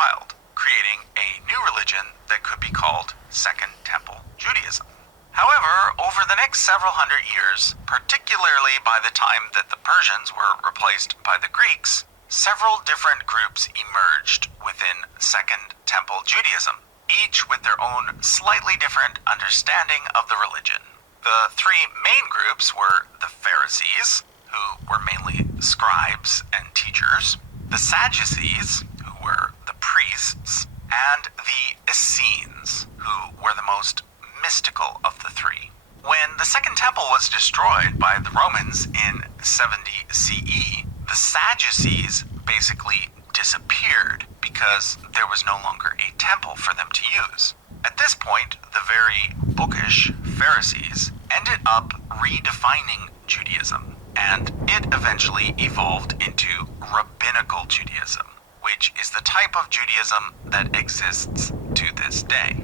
compiled, creating a new religion that could be called Second Temple Judaism. However, over the next several hundred years, particularly by the time that the Persians were replaced by the Greeks, several different groups emerged within Second Temple Judaism, each with their own slightly different understanding of the religion. The three main groups were the Pharisees, who were mainly scribes and teachers, the Sadducees, who were the priests, and the Essenes, who were the most mystical of the three. When the Second Temple was destroyed by the Romans in 70 CE, the Sadducees basically disappeared because there was no longer a temple for them to use. At this point, the very bookish Pharisees ended up redefining Judaism, and it eventually evolved into rabbinical Judaism, which is the type of Judaism that exists to this day.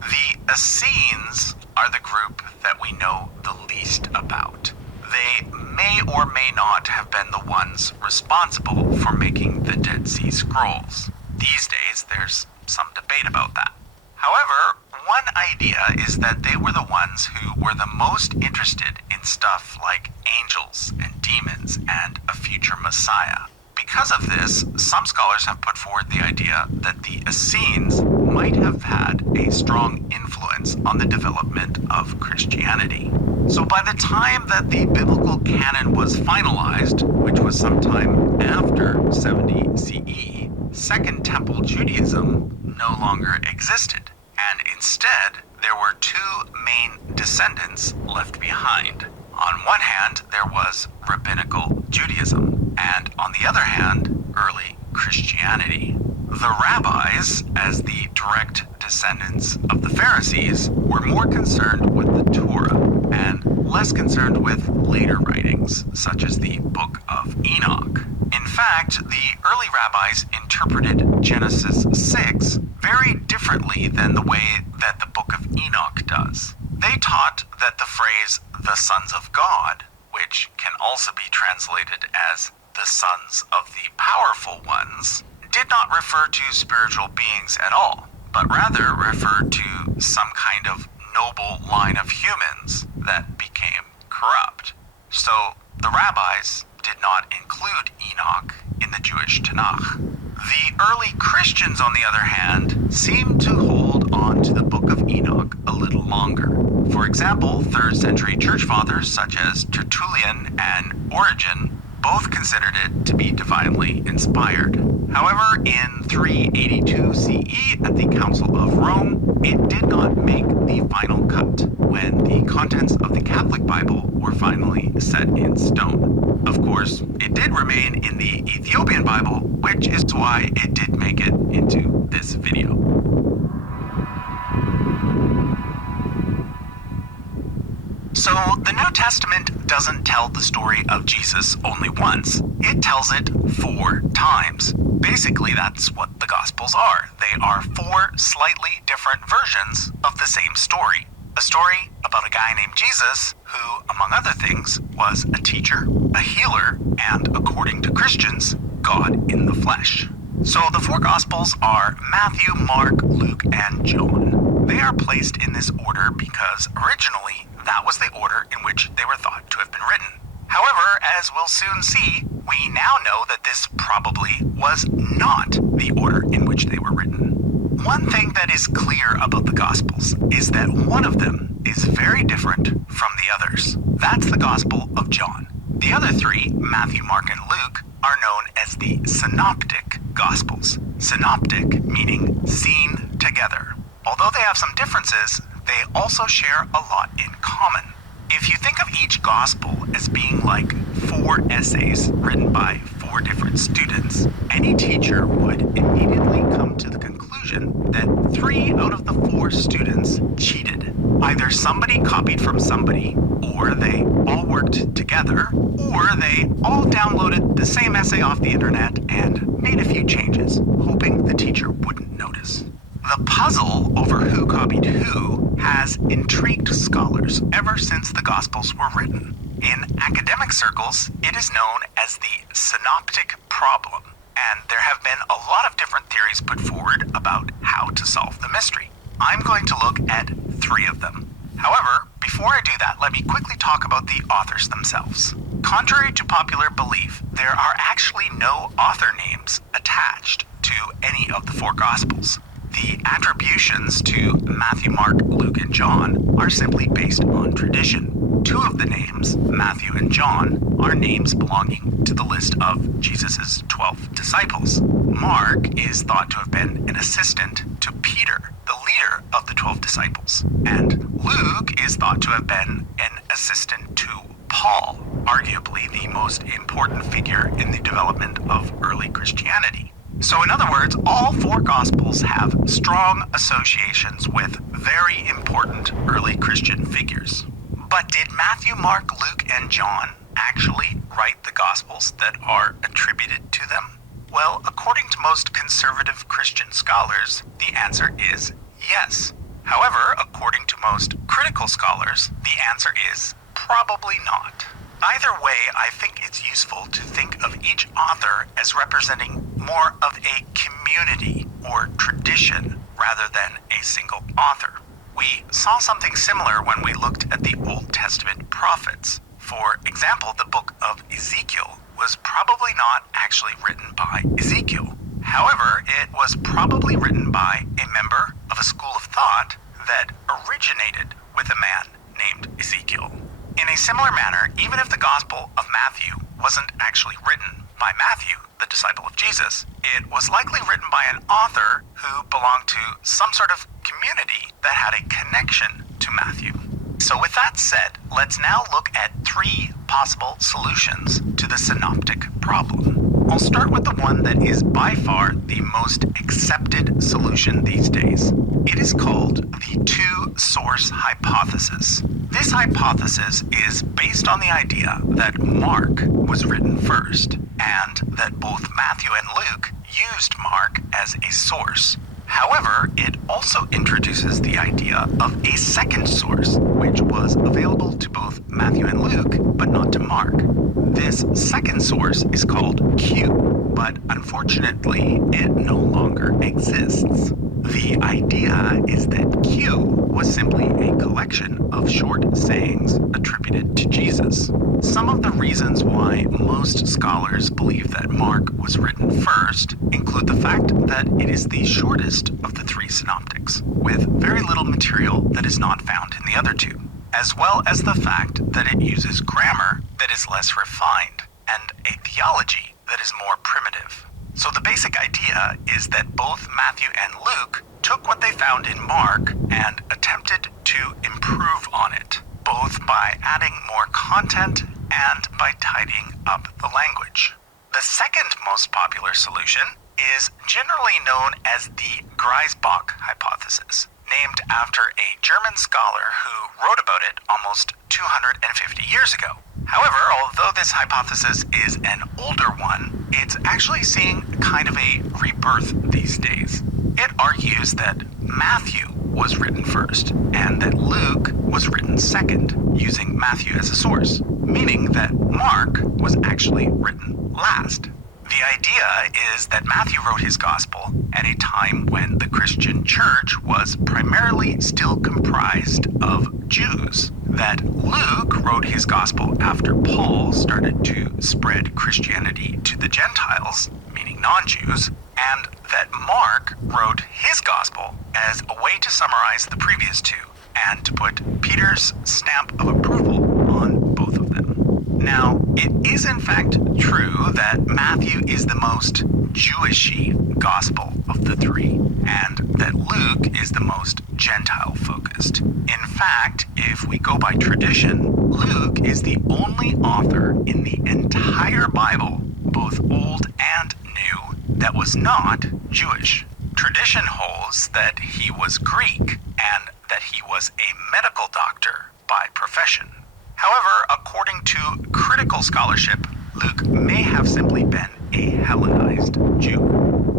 The Essenes are the group that we know the least about. They may or may not have been the ones responsible for making the Dead Sea Scrolls. These days, there's some debate about that. However, one idea is that they were the ones who were the most interested in stuff like angels and demons and a future Messiah. Because of this, some scholars have put forward the idea that the Essenes might have had a strong influence on the development of Christianity. So by the time that the biblical canon was finalized, which was sometime after 70 CE, Second Temple Judaism no longer existed, and instead there were two main descendants left behind. On one hand, there was rabbinical Judaism, and on the other hand, early Christianity. The rabbis, as the direct descendants of the Pharisees, were more concerned with the Torah and less concerned with later writings, such as the Book of Enoch. In fact, the early rabbis interpreted Genesis 6 very differently than the way that the Book of Enoch does. They taught that the phrase, the sons of God, which can also be translated as the sons of the powerful ones, did not refer to spiritual beings at all, but rather referred to some kind of noble line of humans that became corrupt. So the rabbis did not include Enoch in the Jewish Tanakh. The early Christians, on the other hand, seemed to hold on to the Book of Enoch a little longer. For example, 3rd century church fathers such as Tertullian and Origen both considered it to be divinely inspired. However, in 382 CE at the Council of Rome, it did not make the final cut when the contents of the Catholic Bible were finally set in stone. Of course, it did remain in the Ethiopian Bible, which is why it did make it into this video. So, the New Testament doesn't tell the story of Jesus only once. It tells it 4 times. Basically, that's what the Gospels are. They are 4 slightly different versions of the same story. A story about a guy named Jesus who, among other things, was a teacher, a healer, and, according to Christians, God in the flesh. So the 4 Gospels are Matthew, Mark, Luke, and John. They are placed in this order because originally that was the order in which they were thought to have been written. However, as we'll soon see, we now know that this probably was not the order in which they were written. One thing that is clear about the Gospels is that one of them is very different from the others. That's the Gospel of John. The other 3, Matthew, Mark, and Luke, are known as the Synoptic Gospels. Synoptic meaning seen together. Although they have some differences, they also share a lot in common. If you think of each gospel as being like 4 essays written by 4 different students, any teacher would immediately come to the conclusion that 3 out of the 4 students cheated. Either somebody copied from somebody, or they all worked together, or they all downloaded the same essay off the internet and made a few changes, hoping the teacher wouldn't notice. The puzzle over who copied who has intrigued scholars ever since the Gospels were written. In academic circles, it is known as the synoptic problem, and there have been a lot of different theories put forward about how to solve the mystery. I'm going to look at 3 of them. However, before I do that, let me quickly talk about the authors themselves. Contrary to popular belief, there are actually no author names attached to any of the 4 Gospels. The attributions to Matthew, Mark, Luke, and John are simply based on tradition. 2 of the names, Matthew and John, are names belonging to the list of Jesus' 12 disciples. Mark is thought to have been an assistant to Peter, the leader of the 12 disciples, and Luke is thought to have been an assistant to Paul, arguably the most important figure in the development of early Christianity. So in other words, all 4 Gospels have strong associations with very important early Christian figures. But did Matthew, Mark, Luke, and John actually write the Gospels that are attributed to them? Well, according to most conservative Christian scholars, the answer is yes. However, according to most critical scholars, the answer is probably not. Either way, I think it's useful to think of each author as representing more of a community or tradition rather than a single author. We saw something similar when we looked at the Old Testament prophets. For example, the book of Ezekiel was probably not actually written by Ezekiel. However, it was probably written by a member of a school of thought that originated with a man named Ezekiel. In a similar manner, even if the Gospel of Matthew wasn't actually written by Matthew, the disciple of Jesus, it was likely written by an author who belonged to some sort of community that had a connection to Matthew. So with that said, let's now look at 3 possible solutions to the synoptic problem. I'll start with the one that is by far the most accepted solution these days. It is called the 2-source hypothesis. This hypothesis is based on the idea that Mark was written first, and that both Matthew and Luke used Mark as a source. However, it also introduces the idea of a second source, which was available to both Matthew and Luke, but not to Mark. This second source is called Q, but unfortunately, it no longer exists. The idea is that Q was simply a collection of short sayings attributed to Jesus. Some of the reasons why most scholars believe that Mark was written first include the fact that it is the shortest of the 3 synoptics, with very little material that is not found in the other 2, as well as the fact that it uses grammar that is less refined and a theology that is more primitive. So the basic idea is that both Matthew and Luke took what they found in Mark and attempted to improve on it, both by adding more content and by tidying up the language. The second most popular solution is generally known as the Griesbach hypothesis, named after a German scholar who wrote about it almost 250 years ago. However, although this hypothesis is an older one, it's actually seeing kind of a rebirth these days. It argues that Matthew was written first, and that Luke was written second, using Matthew as a source, meaning that Mark was actually written last. The idea is that Matthew wrote his gospel at a time when the Christian church was primarily still comprised of Jews, that Luke wrote his gospel after Paul started to spread Christianity to the Gentiles, meaning non-Jews, and that Mark wrote his gospel as a way to summarize the previous 2 and to put Peter's stamp of approval on both of them. Now, it is in fact true that Matthew is the most Jewish-y gospel of the 3, and that Luke is the most Gentile-focused. In fact, if we go by tradition, Luke is the only author in the entire Bible, both Old and New, that was not Jewish. Tradition holds that he was Greek and that he was a medical doctor by profession. However, according to critical scholarship, Luke may have simply been a Hellenized Jew.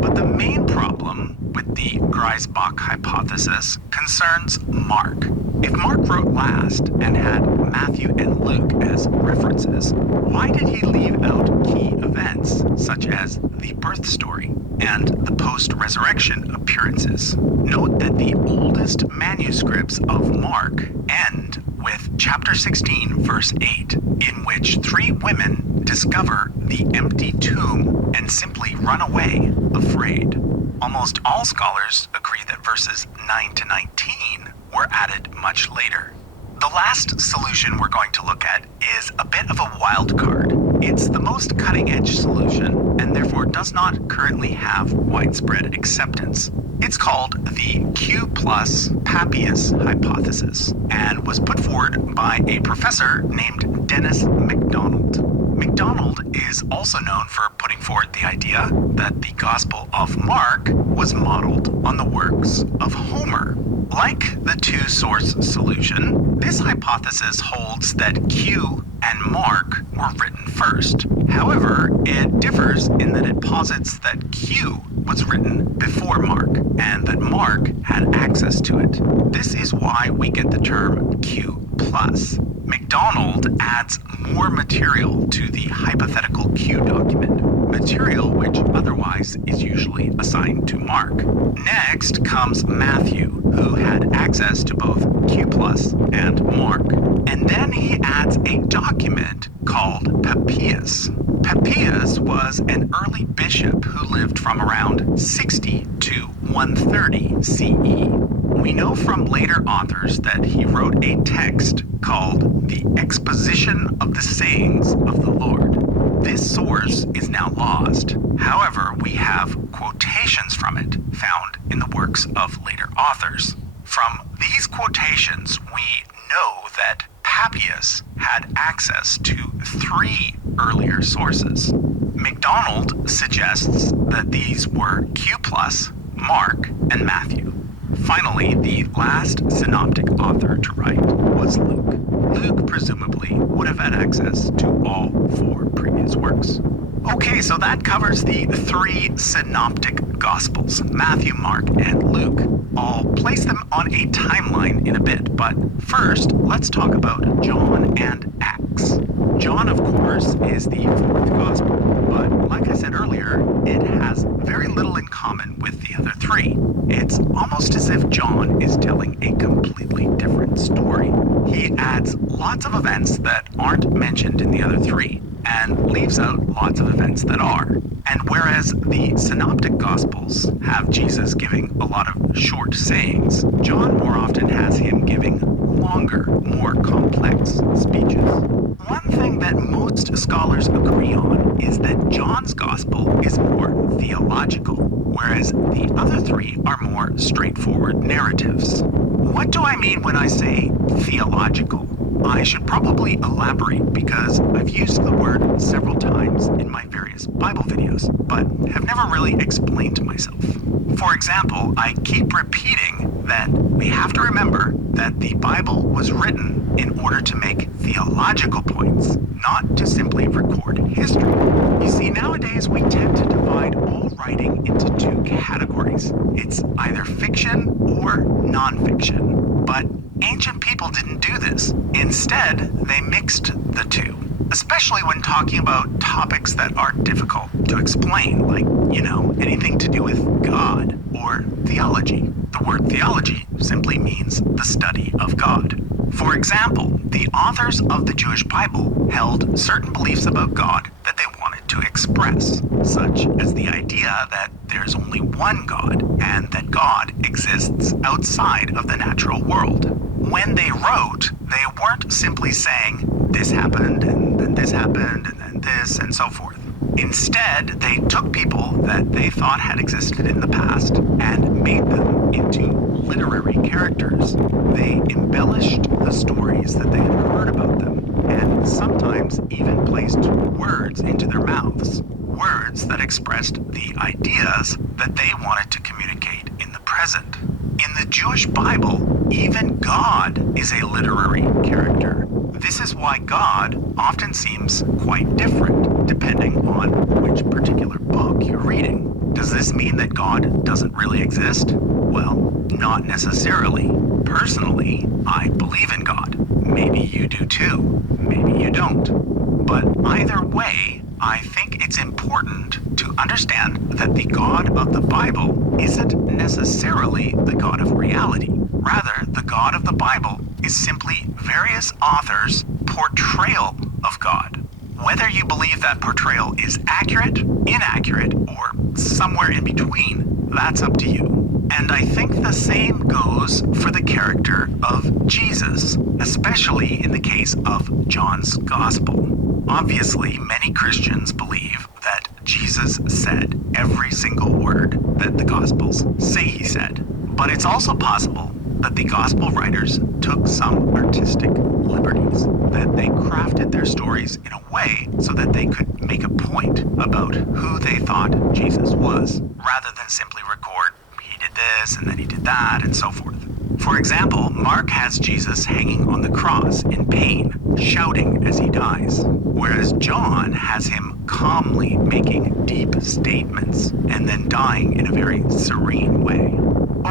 But the main problem with the Griesbach hypothesis concerns Mark. If Mark wrote last and had Matthew and Luke as references, why did he leave out key events such as the birth story and the post-resurrection appearances? Note that the oldest manuscripts of Mark end with chapter 16, verse 8, in which 3 women discover the empty tomb and simply run away, afraid. Almost all scholars agree that verses 9 to 19 were added much later. The last solution we're going to look at is a bit of a wild card. It's the most cutting-edge solution and therefore does not currently have widespread acceptance. It's called the Q plus Papias hypothesis and was put forward by a professor named Dennis MacDonald. MacDonald is also known for putting forward the idea that the Gospel of Mark was modeled on the works of Homer. Like the two-source solution, this hypothesis holds that Q and Mark were written first. However, it differs in that it posits that Q was written before Mark and that Mark had access to it. This is why we get the term Q+. MacDonald adds more material to the hypothetical Q document, material which otherwise is usually assigned to Mark. Next comes Matthew, who had access to both Q+ and Mark. And then he adds a document called Papias. Papias was an early bishop who lived from around 60 to 130 CE. We know from later authors that he wrote a text called the Exposition of the Sayings of the Lord. This source is now lost. However, we have quotations from it found in the works of later authors. From these quotations, we know that Papias had access to 3 earlier sources. MacDonald suggests that these were Q+, Mark, and Matthew. Finally, the last synoptic author to write was Luke. Luke presumably would have had access to all 4 previous works. Okay, so that covers the 3 synoptic gospels, Matthew, Mark, and Luke. I'll place them on a timeline in a bit, but first, let's talk about John and Acts. John, of course, is the 4th gospel, but like I said earlier, it has very little in common with the other 3. It's almost as if John is telling a completely different story. He adds lots of events that aren't mentioned in the other 3, and leaves out lots of events that are. And whereas the synoptic gospels have Jesus giving a lot of short sayings, John more often has him giving longer, more complex speeches. One thing that most scholars agree on is that John's gospel is more theological, whereas the other 3 are more straightforward narratives. What do I mean when I say theological? I should probably elaborate because I've used the word several times in my various Bible videos, but have never really explained myself. For example, I keep repeating that we have to remember that the Bible was written in order to make theological points, not to simply record history. You see, nowadays we tend to divide all writing into 2 categories. It's either fiction or non-fiction, but ancient people didn't do this. Instead, they mixed the 2, especially when talking about topics that are difficult to explain, like, anything to do with God or theology. The word theology simply means the study of God. For example, the authors of the Jewish Bible held certain beliefs about God that they wanted to express, such as the idea that there's only one God and that God exists outside of the natural world. When they wrote, they weren't simply saying, this happened, and then this happened, and then this, and so forth. Instead, they took people that they thought had existed in the past and made them into literary characters. They embellished the stories that they had heard about them, and sometimes even placed words into their mouths, words that expressed the ideas that they wanted to communicate in the present. In the Jewish Bible, even God is a literary character. This is why God often seems quite different depending on which particular book you're reading. Does this mean that God doesn't really exist? Well, not necessarily. Personally, I believe in God. Maybe you do too. Maybe you don't. But either way, I think it's important to understand that the God of the Bible isn't necessarily the God of reality. Rather, the God of the Bible is simply various authors' portrayal of God. Whether you believe that portrayal is accurate, inaccurate, or somewhere in between, that's up to you. And I think the same goes for the character of Jesus, especially in the case of John's Gospel. Obviously, many Christians believe that Jesus said every single word that the Gospels say he said. But it's also possible that the Gospel writers took some artistic liberties, that they crafted their stories in a way so that they could make a point about who they thought Jesus was, rather than simply record he did this and then he did that and so forth. For example, Mark has Jesus hanging on the cross in pain, shouting as he dies, whereas John has him calmly making deep statements and then dying in a very serene way.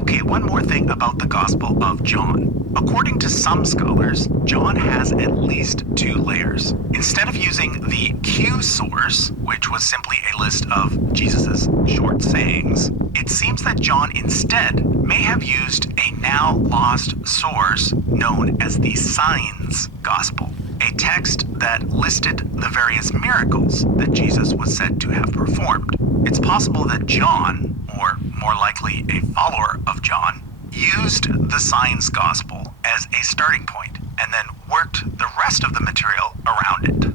Okay, one more thing about the Gospel of John. According to some scholars, John has at least 2 layers. Instead of using the Q source, which was simply a list of Jesus' short sayings, it seems that John instead may have used a now lost source known as the Signs Gospel, a text that listed the various miracles that Jesus was said to have performed. It's possible that John, or more likely a follower of John, used the Signs Gospel as a starting point and then worked the rest of the material around it.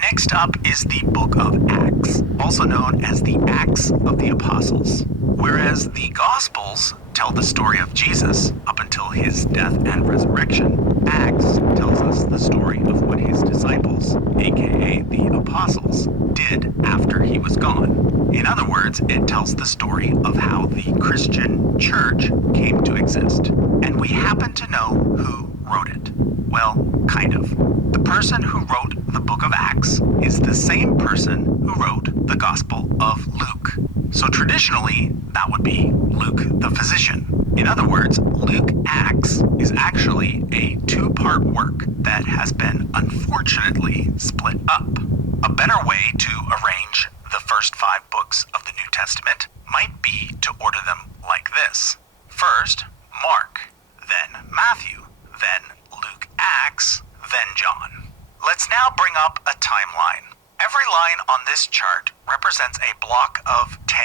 Next up is the book of Acts, also known as the Acts of the Apostles. Whereas the Gospels tell the story of Jesus up until his death and resurrection, Acts tells us the story of what his disciples, aka the apostles, did after he was gone. In other words, it tells the story of how the Christian church came to exist. And we happen to know who wrote it. Well, kind of. The person who wrote the book of Acts is the same person who wrote the Gospel of Luke. So traditionally, that would be Luke the physician. In other words, Luke Acts is actually a 2-part work that has been unfortunately split up. A better way to arrange the first 5 books of the New Testament might be to order them like this. First, Mark, then Matthew, then Luke Acts, then John. Let's now bring up a timeline. Every line on this chart represents a block of 10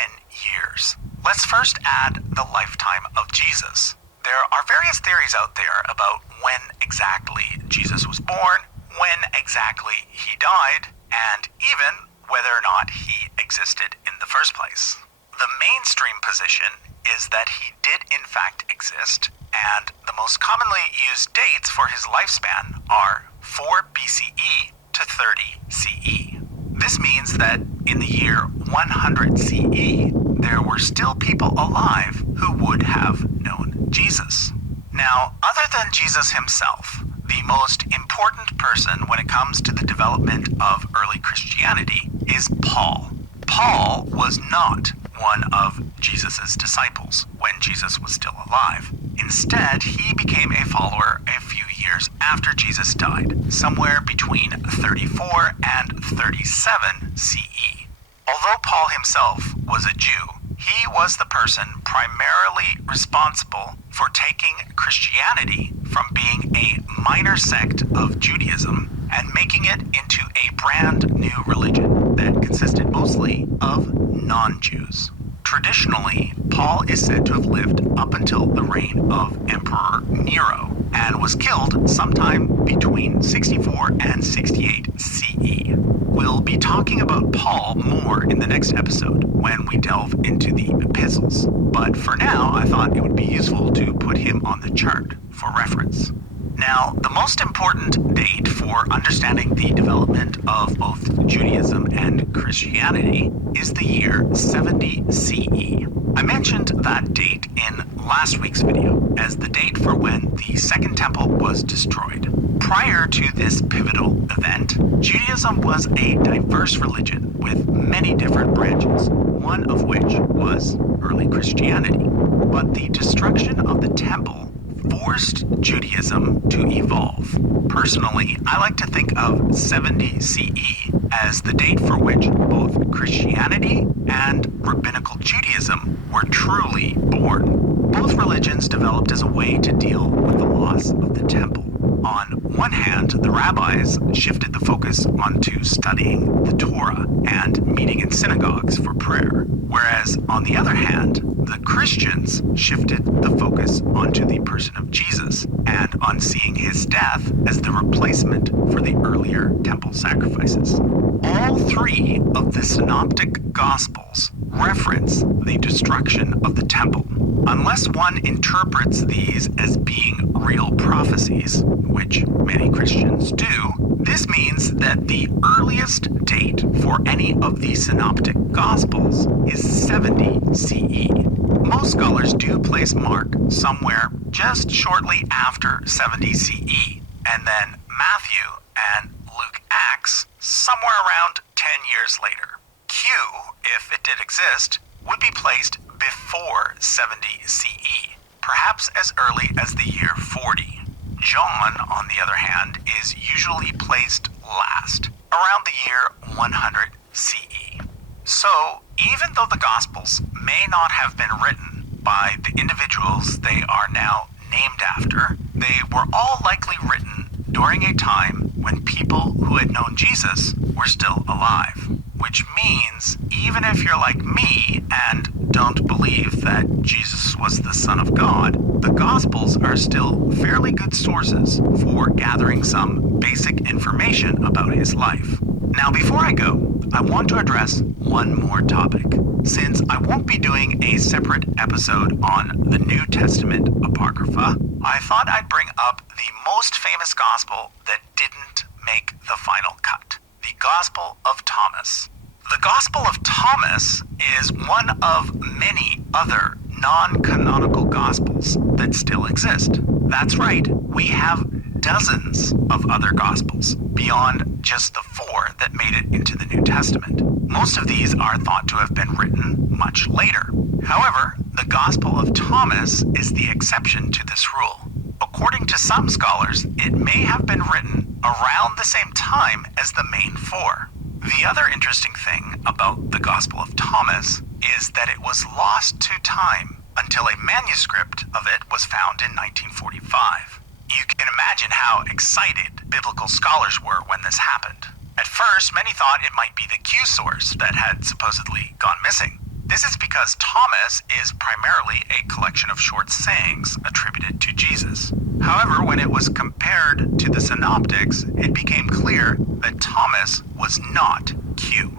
years. Let's first add the lifetime of Jesus. There are various theories out there about when exactly Jesus was born, when exactly he died, and even whether or not he existed in the first place. The mainstream position is that he did in fact exist, and the most commonly used dates for his lifespan are 4 BCE to 30 CE. This means that in the year 100 CE, there were still people alive who would have known Jesus. Now, other than Jesus himself, the most important person when it comes to the development of early Christianity is Paul. Paul was not one of Jesus' disciples when Jesus was still alive. Instead, he became a follower a few years after Jesus died, somewhere between 34 and 37 CE. Although Paul himself was a Jew, he was the person primarily responsible for taking Christianity from being a minor sect of Judaism and making it into a brand new religion that consisted mostly of non-Jews. Traditionally, Paul is said to have lived up until the reign of Emperor Nero and was killed sometime between 64 and 68 CE. We'll be talking about Paul more in the next episode when we delve into the epistles, but for now I thought it would be useful to put him on the chart for reference. Now, the most important date for understanding the development of both Judaism and Christianity is the year 70 CE. I mentioned that date in last week's video as the date for when the Second Temple was destroyed. Prior to this pivotal event, Judaism was a diverse religion with many different branches. one of which was early Christianity. But the destruction of the temple forced Judaism to evolve. Personally, I like to think of 70 CE as the date for which both Christianity and rabbinical Judaism were truly born. Both religions developed as a way to deal with the loss of the temple. On one hand, the rabbis shifted the focus onto studying the Torah and meeting in synagogues for prayer, whereas on the other hand, the Christians shifted the focus onto the person of Jesus and on seeing his death as the replacement for the earlier temple sacrifices. All three of the synoptic gospels reference the destruction of the temple. Unless one interprets these as being real prophecies, which many Christians do, this means that the earliest date for any of the synoptic gospels is 70 CE. Most scholars do place Mark somewhere just shortly after 70 CE, and then Matthew and Luke Acts somewhere around 10 years later. Q, if it did exist, would be placed before 70 CE, perhaps as early as the year 40. John, on the other hand, is usually placed last, around the year 100 CE. So, even though the Gospels may not have been written by the individuals they are now named after, they were all likely written during a time when people who had known Jesus were still alive. Which means, even if you're like me and don't believe that Jesus was the Son of God, the Gospels are still fairly good sources for gathering some basic information about his life. Now, before I go, I want to address one more topic. Since I won't be doing a separate episode on the New Testament Apocrypha, I thought I'd bring up the most famous Gospel that didn't make the final cut. The Gospel of Thomas. The Gospel of Thomas is one of many other non-canonical Gospels that still exist. That's right, we have dozens of other Gospels beyond just the 4 that made it into the New Testament. Most of these are thought to have been written much later. However, the Gospel of Thomas is the exception to this rule. According to some scholars, it may have been written around the same time as the main 4. The other interesting thing about the Gospel of Thomas is that it was lost to time until a manuscript of it was found in 1945. You can imagine how excited biblical scholars were when this happened. At first, many thought it might be the Q source that had supposedly gone missing. This is because Thomas is primarily a collection of short sayings attributed to Jesus. However, when it was compared to the synoptics, it became clear that Thomas was not Q.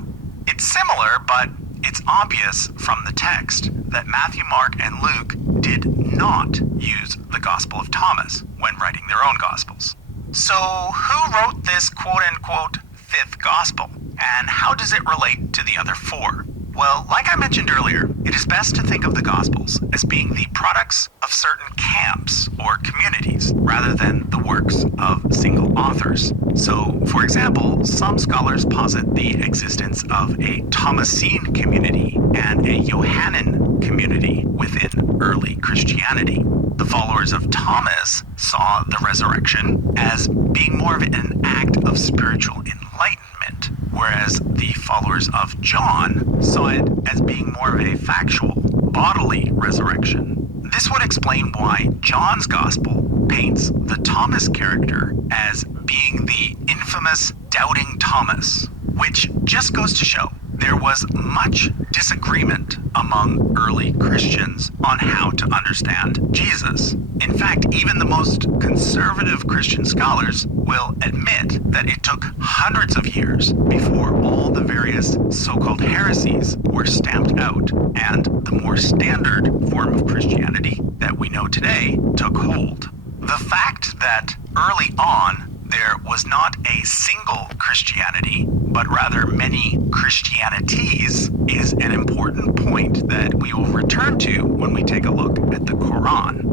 It's similar, but it's obvious from the text that Matthew, Mark, and Luke did not use the Gospel of Thomas when writing their own Gospels. So, who wrote this quote-unquote fifth Gospel, and how does it relate to the other 4? Well, like I mentioned earlier, it is best to think of the Gospels as being the products of certain camps or communities, rather than the works of single authors. So, for example, some scholars posit the existence of a Thomasine community and a Johannine community within early Christianity. The followers of Thomas saw the resurrection as being more of an act of spiritual enlightenment, whereas the followers of John saw it as being more of a factual, bodily resurrection. This would explain why John's Gospel paints the Thomas character as being the infamous Doubting Thomas, which just goes to show there was much disagreement among early Christians on how to understand Jesus. In fact, even the most conservative Christian scholars will admit that it took hundreds of years before all the various so-called heresies were stamped out and the more standard form of Christianity that we know today took hold. The fact that early on there was not a single Christianity, but rather many Christianities, is an important point that we will return to when we take a look at the Quran.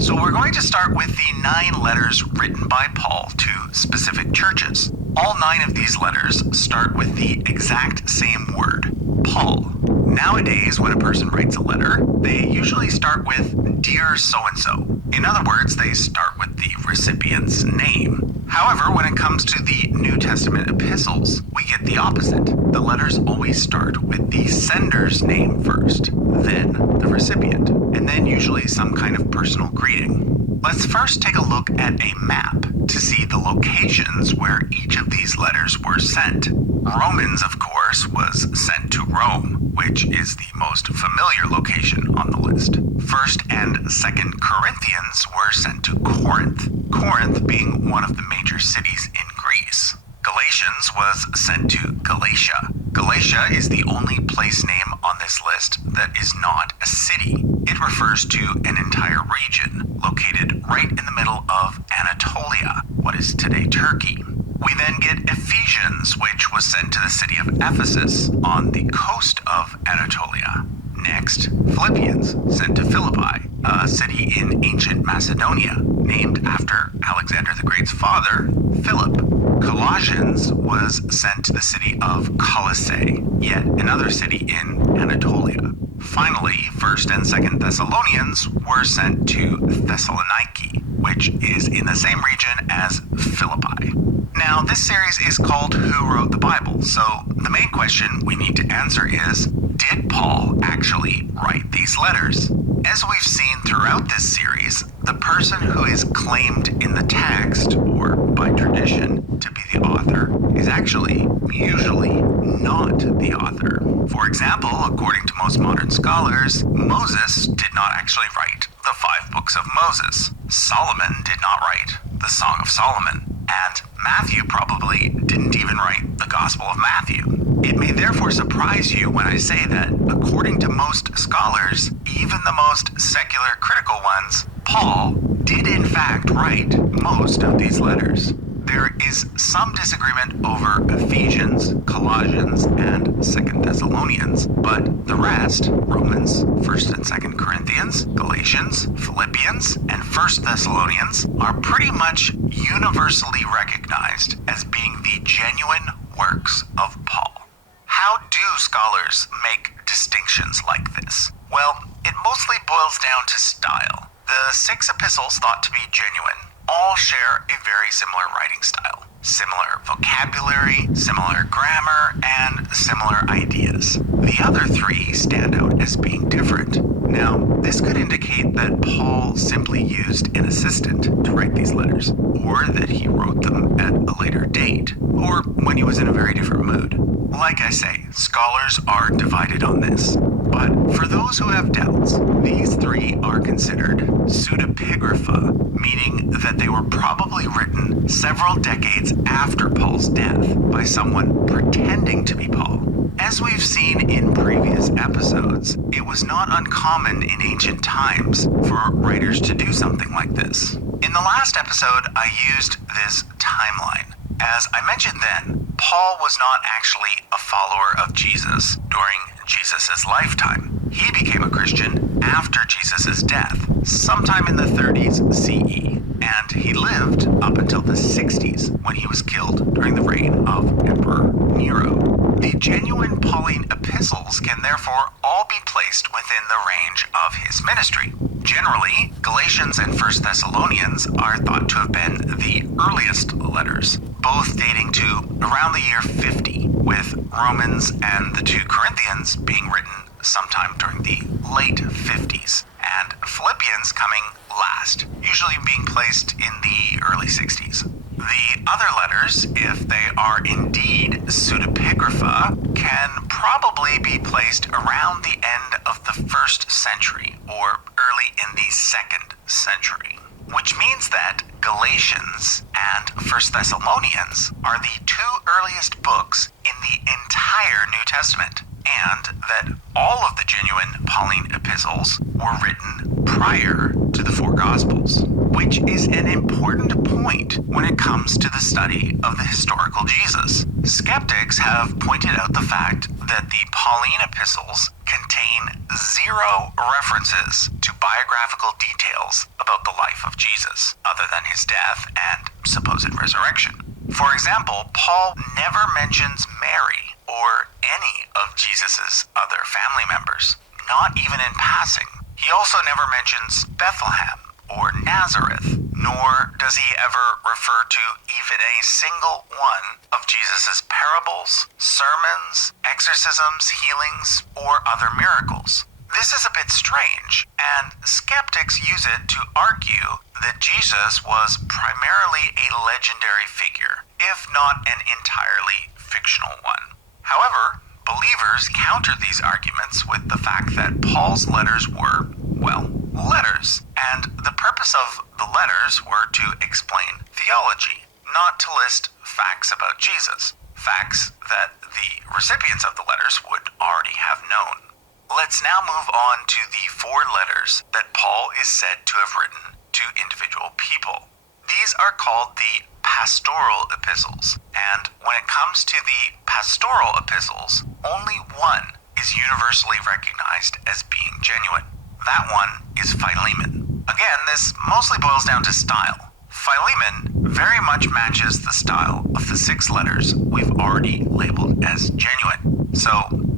So we're going to start with the 9 letters written by Paul to specific churches. All 9 of these letters start with the exact same word, Paul. Nowadays, when a person writes a letter, they usually start with Dear So-and-so. In other words, they start with the recipient's name. However, when it comes to the New Testament epistles, we get the opposite. The letters always start with the sender's name first, then the recipient, and then usually some kind of personal greeting. Let's first take a look at a map to see the locations where each of these letters were sent. Romans, of course, was sent to Rome, which is the most familiar location on the list. 1st and 2nd Corinthians were sent to Corinth, Corinth being one of the major cities in Greece. Galatians was sent to Galatia. Galatia is the only place name on this list that is not a city. It refers to an entire region located right in the middle of Anatolia, what is today Turkey. We then get Ephesians, which was sent to the city of Ephesus on the coast of Anatolia. Next, Philippians, sent to Philippi, a city in ancient Macedonia, named after Alexander the Great's father, Philip. Colossians was sent to the city of Colossae, yet another city in Anatolia. Finally, 1st and 2nd Thessalonians were sent to Thessaloniki, which is in the same region as Philippi. Now, this series is called Who Wrote the Bible, so the main question we need to answer is, did Paul actually write these letters? As we've seen throughout this series, the person who is claimed in the text, or by tradition, to be the author, is actually usually not the author. For example, according to most modern scholars, Moses did not actually write the 5 books of Moses. Solomon did not write the Song of Solomon. And Matthew probably didn't even write the Gospel of Matthew. It may therefore surprise you when I say that, according to most scholars, even the most secular critical ones, Paul did in fact write most of these letters. There is some disagreement over Ephesians, Colossians, and 2nd Thessalonians, but the rest, Romans, 1st and 2nd Corinthians, Galatians, Philippians, and 1st Thessalonians, are pretty much universally recognized as being the genuine works of Paul. How do scholars make distinctions like this? Well, it mostly boils down to style. The 6 epistles thought to be genuine all share a very similar writing style, similar vocabulary, similar grammar, and similar ideas. The other 3 stand out as being different. Now, this could indicate that Paul simply used an assistant to write these letters, or that he wrote them at a later date, or when he was in a very different mood. Like I say, scholars are divided on this. But for those who have doubts, these 3 are considered pseudepigrapha, meaning that they were probably written several decades after Paul's death by someone pretending to be Paul. As we've seen in previous episodes, it was not uncommon in ancient times for writers to do something like this. In the last episode, I used this timeline. As I mentioned then, Paul was not actually a follower of Jesus during Jesus' lifetime. He became a Christian after Jesus' death, sometime in the 30s CE, and he lived up until the 60s when he was killed during the reign of Emperor Nero. The genuine Pauline epistles can therefore all be placed within the range of his ministry. Generally, Galatians and 1st Thessalonians are thought to have been the earliest letters, both dating to around the year 50, with Romans and the 2 Corinthians being written sometime during the late 50s, and Philippians coming last, usually being placed in the early 60s. The other letters, if they are indeed pseudepigrapha, can probably be placed around the end of the 1st century or early in the 2nd century, which means that Galatians and 1st Thessalonians are the 2 earliest books in the entire New Testament, and that all of the genuine Pauline epistles were written prior to the 4 Gospels, which is an important point when it comes to the study of the historical Jesus. Skeptics have pointed out the fact that the Pauline epistles contain 0 references to biographical details about the life of Jesus, other than his death and supposed resurrection. For example, Paul never mentions Mary or any of Jesus' other family members, not even in passing. He also never mentions Bethlehem or Nazareth, nor does he ever refer to even a single one of Jesus' parables, sermons, exorcisms, healings, or other miracles. This is a bit strange, and skeptics use it to argue that Jesus was primarily a legendary figure, if not an entirely fictional one. However, believers counter these arguments with the fact that Paul's letters were, well, letters, and the purpose of the letters were to explain theology, not to list facts about Jesus, facts that the recipients of the letters would already have known. Let's now move on to the 4 letters that Paul is said to have written to individual people. These are called the pastoral epistles, and when it comes to the pastoral epistles, only one is universally recognized as being genuine. That one is Philemon. Again, this mostly boils down to style. Philemon very much matches the style of the 6 letters we've already labeled as genuine. So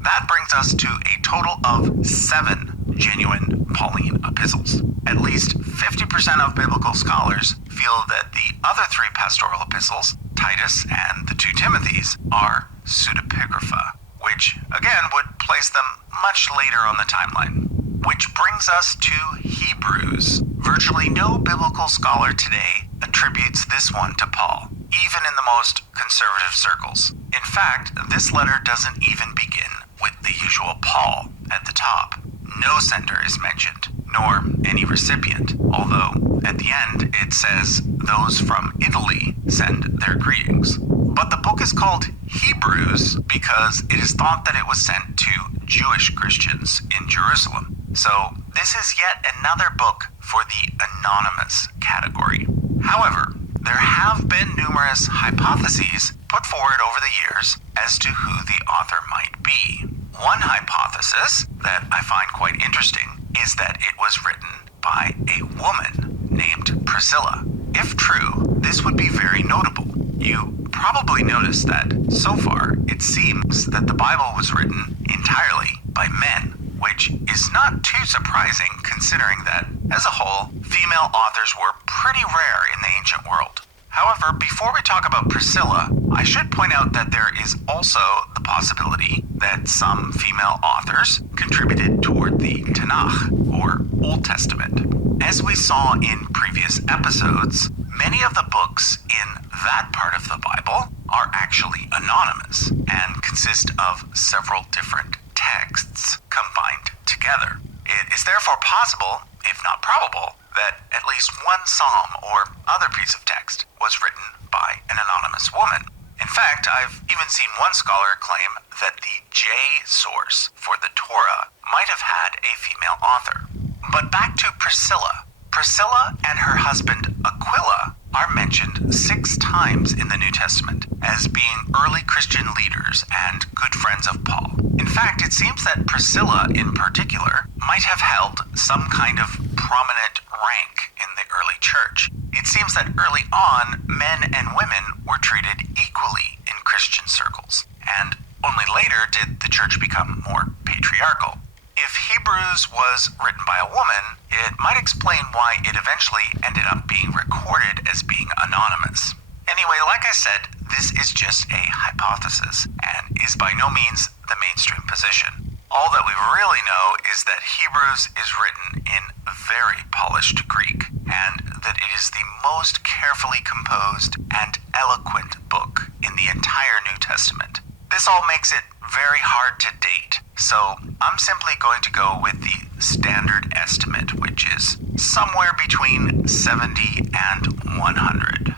that brings us to a total of 7 genuine Pauline epistles. At least 50% of biblical scholars feel that the other 3 pastoral epistles, Titus and the 2 Timothys, are pseudepigrapha, which again would place them much later on the timeline. Which brings us to Hebrews. Virtually no biblical scholar today attributes this one to Paul, even in the most conservative circles. In fact, this letter doesn't even begin with the usual Paul at the top. No sender is mentioned, nor any recipient, although at the end it says those from Italy send their greetings. But the book is called Hebrews because it is thought that it was sent to Jewish Christians in Jerusalem. So this is yet another book for the anonymous category. However, there have been numerous hypotheses put forward over the years as to who the author might be. One hypothesis that I find quite interesting is that it was written by a woman named Priscilla. If true, this would be very notable. You probably noticed that so far it seems that the Bible was written entirely by men, which is not too surprising considering that, as a whole, female authors were pretty rare in the ancient world. However, before we talk about Priscilla, I should point out that there is also the possibility that some female authors contributed toward the Tanakh, or Old Testament. As we saw in previous episodes, many of the books in that part of the Bible are actually anonymous and consist of several different texts combined together. It is therefore possible, if not probable, that at least one psalm or other piece of text was written by an anonymous woman. In fact, I've even seen one scholar claim that the J source for the Torah might have had a female author. But back to Priscilla. Priscilla and her husband Aquila are mentioned 6 times in the New Testament as being early Christian leaders and good friends of Paul. In fact, it seems that Priscilla in particular might have held some kind of prominent rank in the early church. It seems that early on, men and women were treated equally in Christian circles, and only later did the church become more patriarchal. If Hebrews was written by a woman, it might explain why it eventually ended up being recorded as being anonymous. Anyway, like I said, this is just a hypothesis and is by no means the mainstream position. All that we really know is that Hebrews is written in very polished Greek, and that it is the most carefully composed and eloquent book in the entire New Testament. This all makes it very hard to date, so I'm simply going to go with the standard estimate, which is somewhere between 70 and 100.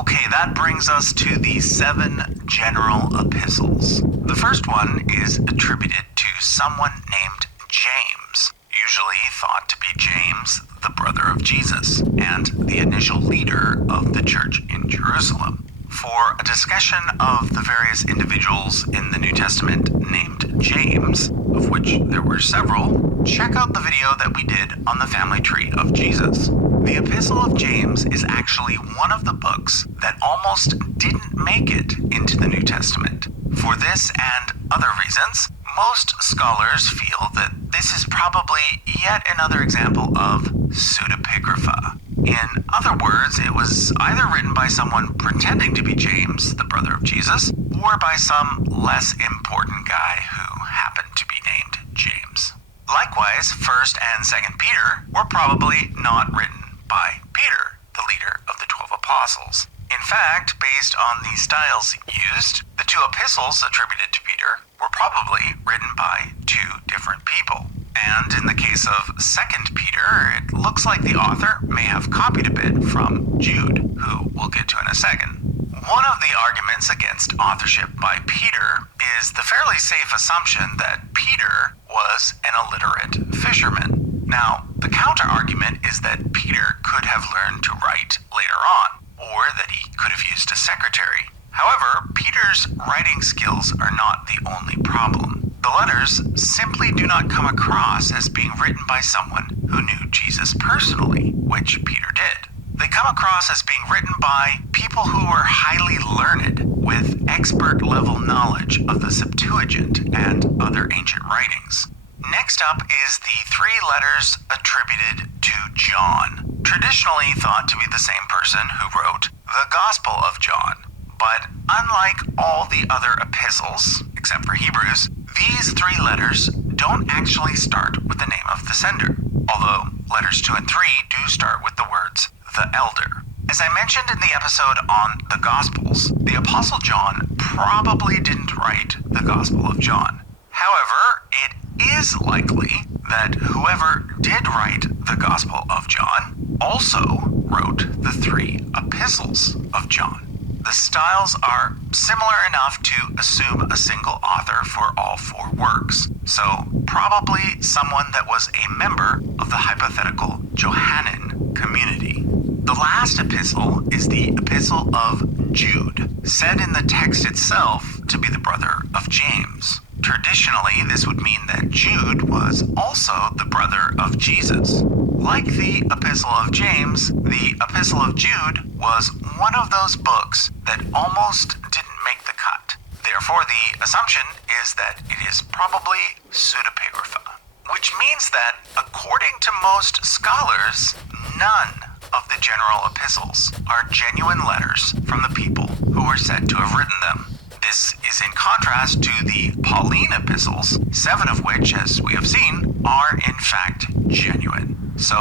Okay, that brings us to the 7 general epistles. The first one is attributed to someone named James, usually thought to be James, the brother of Jesus, and the initial leader of the church in Jerusalem. For a discussion of the various individuals in the New Testament named James, of which there were several, check out the video that we did on the family tree of Jesus. The Epistle of James is actually one of the books that almost didn't make it into the New Testament. For this and other reasons, most scholars feel that this is probably yet another example of pseudepigrapha. In other words, it was either written by someone pretending to be James, the brother of Jesus, or by some less important guy who happened to be named James. Likewise, 1st and 2nd Peter were probably not written by Peter, the leader of the 12 apostles. In fact, based on the styles used, the 2 epistles attributed to Peter were probably written by 2 different people. And in the case of 2nd Peter, it looks like the author may have copied a bit from Jude, who we'll get to in a second. One of the arguments against authorship by Peter is the fairly safe assumption that Peter was an illiterate fisherman. Now, the counter-argument is that Peter could have learned to write later on, or that he could have used a secretary. However, Peter's writing skills are not the only problem. The letters simply do not come across as being written by someone who knew Jesus personally, which Peter did. They come across as being written by people who were highly learned with expert-level knowledge of the Septuagint and other ancient writings. Next up is the 3 letters attributed to John, traditionally thought to be the same person who wrote the Gospel of John. But unlike all the other epistles, except for Hebrews, these 3 letters don't actually start with the name of the sender, although letters 2 and 3 do start with the words, the elder. As I mentioned in the episode on the Gospels, the Apostle John probably didn't write the Gospel of John. However, it is likely that whoever did write the Gospel of John also wrote the 3 epistles of John. The styles are similar enough to assume a single author for all 4 works, so probably someone that was a member of the hypothetical Johannine community. The last epistle is the Epistle of Jude, said in the text itself to be the brother of James. Traditionally, this would mean that Jude was also the brother of Jesus. Like the Epistle of James, the Epistle of Jude was one of those books that almost didn't make the cut. Therefore, the assumption is that it is probably pseudepigrapha, which means that, according to most scholars, none of the general epistles are genuine letters from the people who were said to have written them. This is in contrast to the Pauline epistles, 7 of which, as we have seen, are in fact genuine. So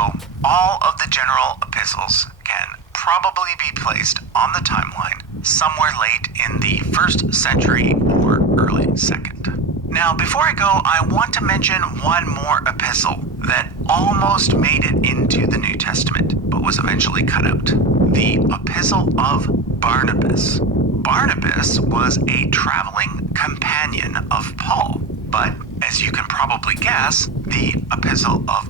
all of the general epistles can probably be placed on the timeline somewhere late in the 1st century or early 2nd. Now, before I go, I want to mention one more epistle that almost made it into the New Testament, but was eventually cut out. The Epistle of Barnabas. Barnabas was a traveling companion of Paul, but as you can probably guess, the Epistle of